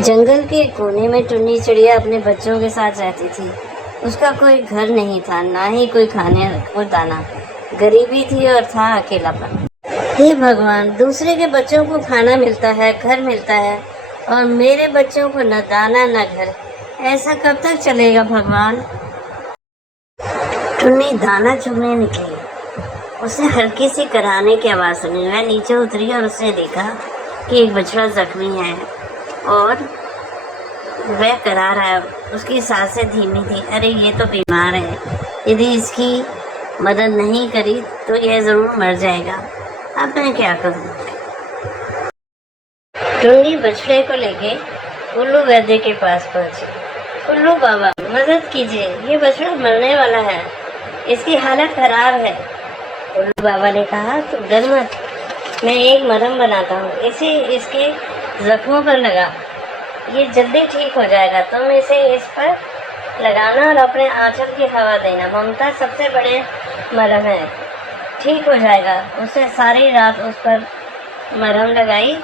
जंगल के कोने में टुन्नी चिड़िया अपने बच्चों के साथ रहती थी। उसका कोई घर नहीं था, ना ही कोई खाने को दाना। गरीबी थी और था अकेलापन। हे भगवान, दूसरे के बच्चों को खाना मिलता है, घर मिलता है, और मेरे बच्चों को न दाना न घर। ऐसा कब तक चलेगा भगवान? टुन्नी दाना चुगने निकली। उसने हल्की सी कराहने की आवाज़ सुनी। वह नीचे उतरी और उसने देखा कि एक बछड़ा जख्मी है और वह करा रहा है। उसकी सांसें धीमी थी। अरे ये तो बीमार है, यदि इसकी मदद नहीं करी तो यह ज़रूर मर जाएगा। अब मैं क्या करूं? टुन्नी बछड़े को लेके उल्लू वैद्य के पास पहुंची। उल्लू बाबा, मदद कीजिए, ये बछड़ा मरने वाला है, इसकी हालत खराब है। उल्लू बाबा ने कहा, तुम डर मत, मैं एक मरहम बनाता हूँ, इसे इसके जख्मों पर लगा, ये जल्दी ठीक हो जाएगा। तुम इसे इस पर लगाना और अपने आंचल की हवा देना। ममता सबसे बड़े मरहम है, ठीक हो जाएगा। उसने सारी रात उस पर मरहम लगाई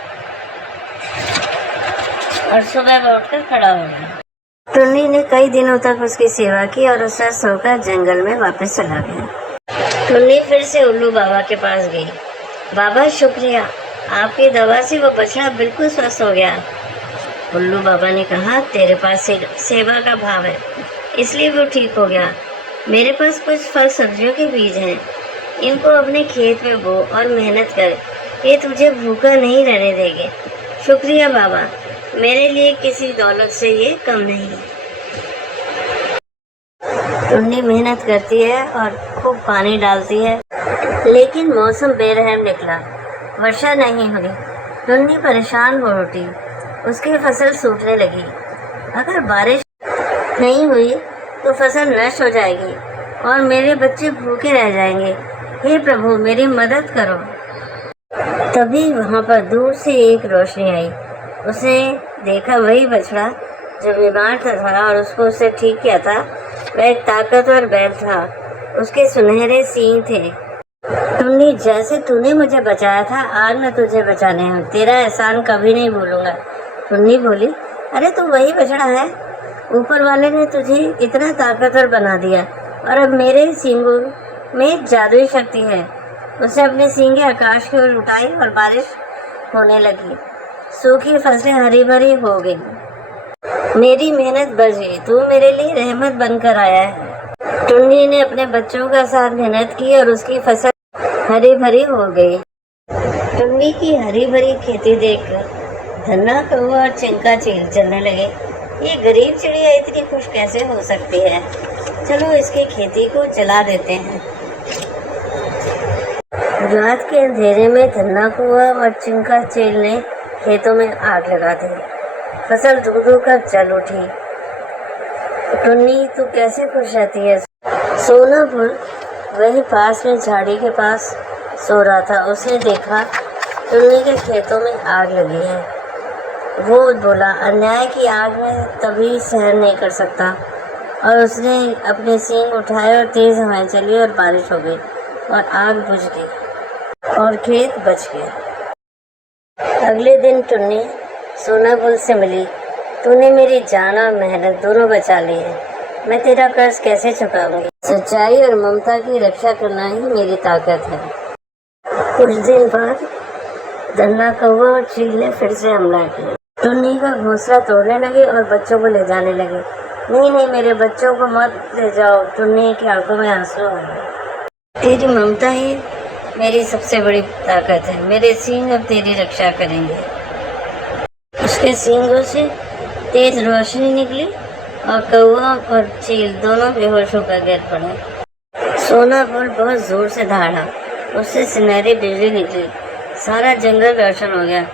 और सुबह में उठकर खड़ा हो गया। टुन्नी ने कई दिनों तक उसकी सेवा की और उससे सोकर जंगल में वापस चला गया। टुन्नी फिर से उल्लू बाबा के पास गई। बाबा शुक्रिया, आपकी दवा से वो बछड़ा बिल्कुल स्वस्थ हो गया। उल्लू बाबा ने कहा, तेरे पास सेवा का भाव है, इसलिए वो ठीक हो गया। मेरे पास कुछ फल सब्जियों के बीज हैं, इनको अपने खेत में बो और मेहनत कर, ये तुझे भूखा नहीं रहने देंगे। शुक्रिया बाबा, मेरे लिए किसी दौलत से ये कम नहीं है। टुन्नी मेहनत करती है और खूब पानी डालती है, लेकिन मौसम बेरहम निकला, वर्षा नहीं हुई। टुन्नी परेशान हो उठी, उसकी फसल सूखने लगी। अगर बारिश नहीं हुई तो फसल नष्ट हो जाएगी और मेरे बच्चे भूखे रह जाएंगे। हे प्रभु, मेरी मदद करो। तभी वहाँ पर दूर से एक रोशनी आई। उसने देखा वही बछड़ा जो बीमार था और उससे ठीक किया था। वह एक ताकतवर बैल था, उसके सुनहरे सींग थे। टुन्नी, जैसे तूने मुझे बचाया था, आज मैं तुझे बचाने हूँ, तेरा एहसान कभी नहीं भूलूंगा। टुन्नी बोली, अरे तू वही बछड़ा है, ऊपर वाले ने तुझे इतना ताकतवर बना दिया और अब मेरे सींगों में जादुई शक्ति है। उसने अपने सींगे आकाश की ओर उठाई और बारिश होने लगी। सूखी फसलें हरी भरी हो गई। मेरी मेहनत बची, तू मेरे लिए रहमत बनकर आया है। टुन्नी ने अपने बच्चों का साथ मेहनत की और उसकी फसल हरी भरी हो गई। टुन्नी की हरी भरी खेती देखकर धन्ना कौवा और चिंका चील चलने लगे। ये गरीब चिड़िया इतनी खुश कैसे हो सकती है? चलो इसकी खेती को जला देते हैं। रात के अंधेरे में धन्ना कौवा और चिंका चील ने खेतों में आग लगा दी। फसल धू धू कर जल उठी। टुन्नी, तू कैसे खुश रहती है? सोना फूल वही पास में झाड़ी के पास सो रहा था। उसने देखा टुन्नी के खेतों में आग लगी है। वो बोला, अन्याय की आग में तभी सहन नहीं कर सकता, और उसने अपने सींग उठाए और तेज हवाएं चली और बारिश हो गई और आग बुझ गई और खेत बच गया। अगले दिन टुन्नी सोना फूल से मिली। तूने मेरी जान और मेहनत दोनों बचा ली है, मैं तेरा कर्ज कैसे चुकाऊंगी? सच्चाई और ममता की रक्षा करना ही मेरी ताकत है। कुछ दिन बाद धन्ना कौवा और चील ने फिर से हमला किया। टुन्नी का घोंसला तोड़ने लगे और बच्चों को ले जाने लगे। नहीं नहीं, मेरे बच्चों को मत ले जाओ। टुन्नी की आंखों में आंसू आ गए। तेरी ममता ही मेरी सबसे बड़ी ताकत है। मेरे सींग अब तेरी रक्षा करेंगे। उसके सींगों से तेज रोशनी निकली और कौवा और चील दोनों बेहोश होकर गिर पड़े। सोना फूल बहुत जोर से दहाड़ा, उससे सुनहरी बिजली निकली। सारा जंगल रोशन हो गया।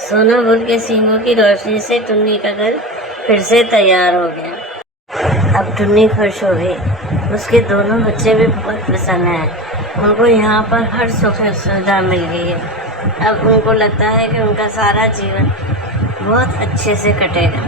सोना फूल के सींगों की रोशनी से टुन्नी का घर फिर से तैयार हो गया। अब टुन्नी खुश हो गई। उसके दोनों बच्चे भी बहुत प्रसन्न हैं। उनको यहाँ पर हर सुख सुविधा मिल गई है। अब उनको लगता है कि उनका सारा जीवन बहुत अच्छे से कटेगा।